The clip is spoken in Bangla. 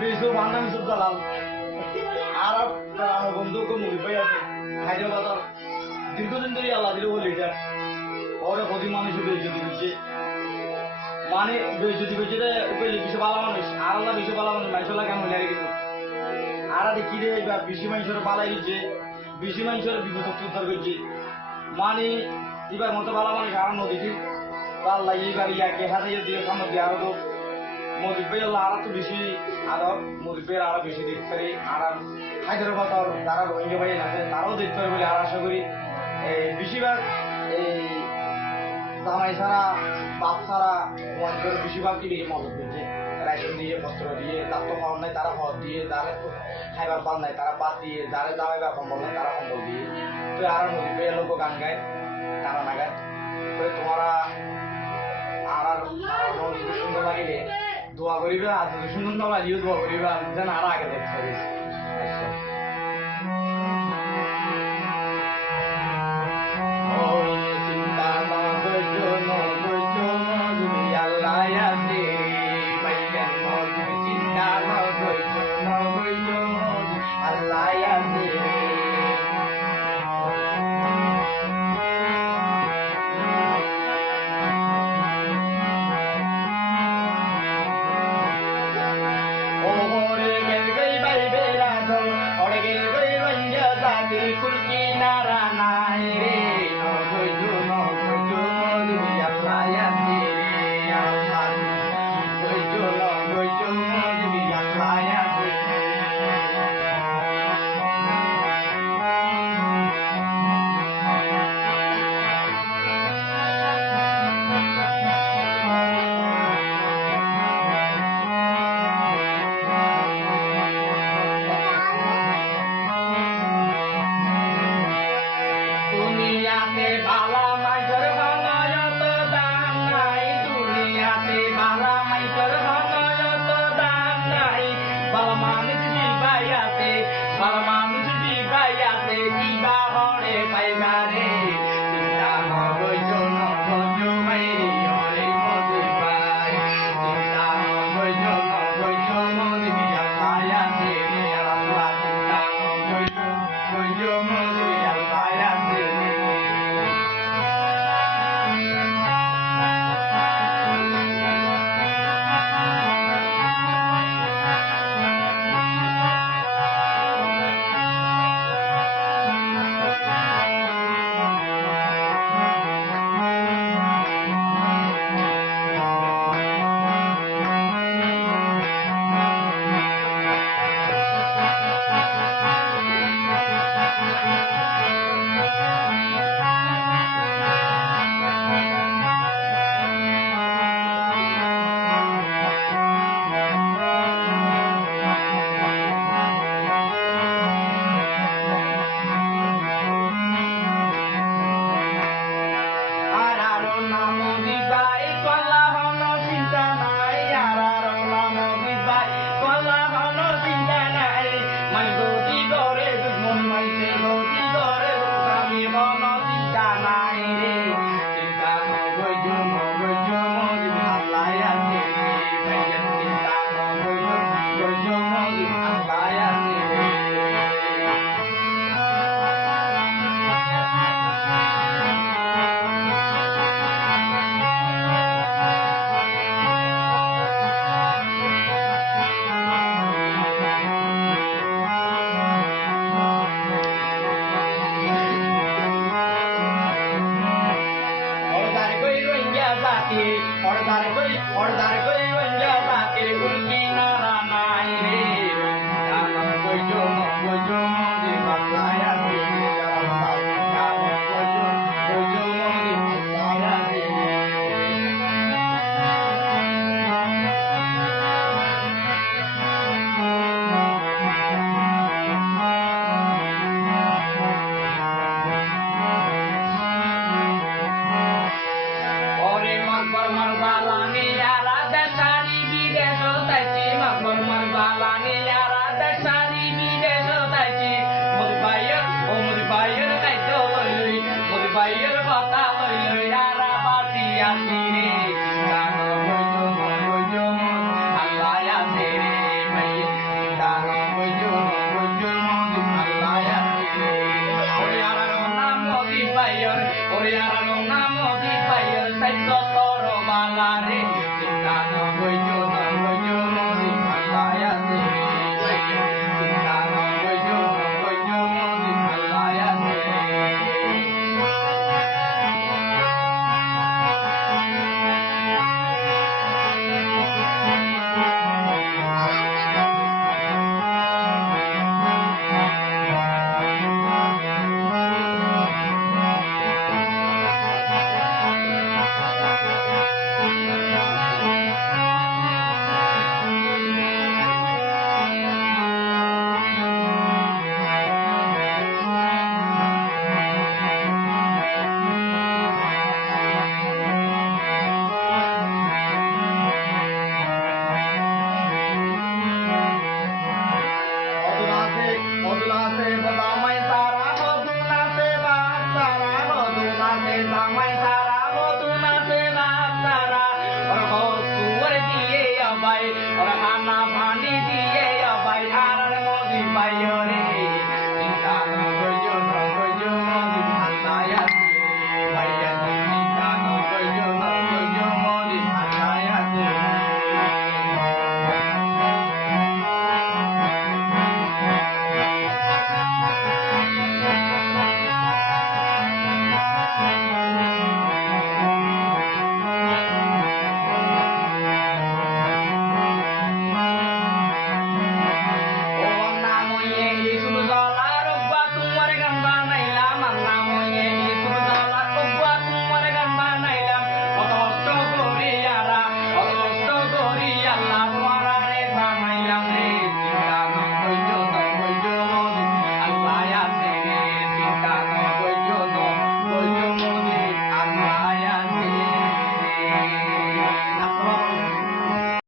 বেশি বান্ধব সব চালাম আর আমার বন্ধুকে মুভি পাই আছে হায়দ্রাবাদ দীর্ঘদিন ধরে আল্লাহ দিলে বলি এটা ওরে প্রতি মানুষের বেশি দিচ্ছে মানে বেশি বেশি বেশি ভালো মানুষ আর আল্লাহ বেশি ভালো মানুষ মানুষলা কেমন লাগে কিন্তু আর দেখি রে এবার বেশি মানুষের পালাই দিচ্ছে বেশি মানুষের বিপদ উদ্ধার করছে মানে এবার মতো ভালো মানুষ আর নদীটি আল্লাহ এইবার ইয়াকে হাতে দিয়ে সামনে দিয়ে আরো তো মরিবের আরো তো বেশি আরো মরিবের আরো বেশি দেখতে পারি আর হায়দ্রাবাদ আর তারা রোহিঙ্গা ভাই আছে তারাও দেখতে পারে বলে আর আশা করি বেশিরভাগ এই জামাই ছাড়া বাপ ছাড়া ওয়ানদের বেশিরভাগই বেশি মদত পেয়েছে রেশন দিয়ে বস্ত্র দিয়ে তার তো খাওয়ার নাই তারা খাওয়ার দিয়ে যারা খাইবার পান নাই তারা বাদ দিয়ে যারা জামাই বা কম্বল নাই তারা কম্বল দিয়ে তো আর মরিবের লোক গান গায় তারা না গায় তো তোমরা আর সুন্দর লাগিলে দোয়া করিবে আর যদি সুন্দর না লাগিও দোয়া করিবে যেন আর আগে দেখতে পারি।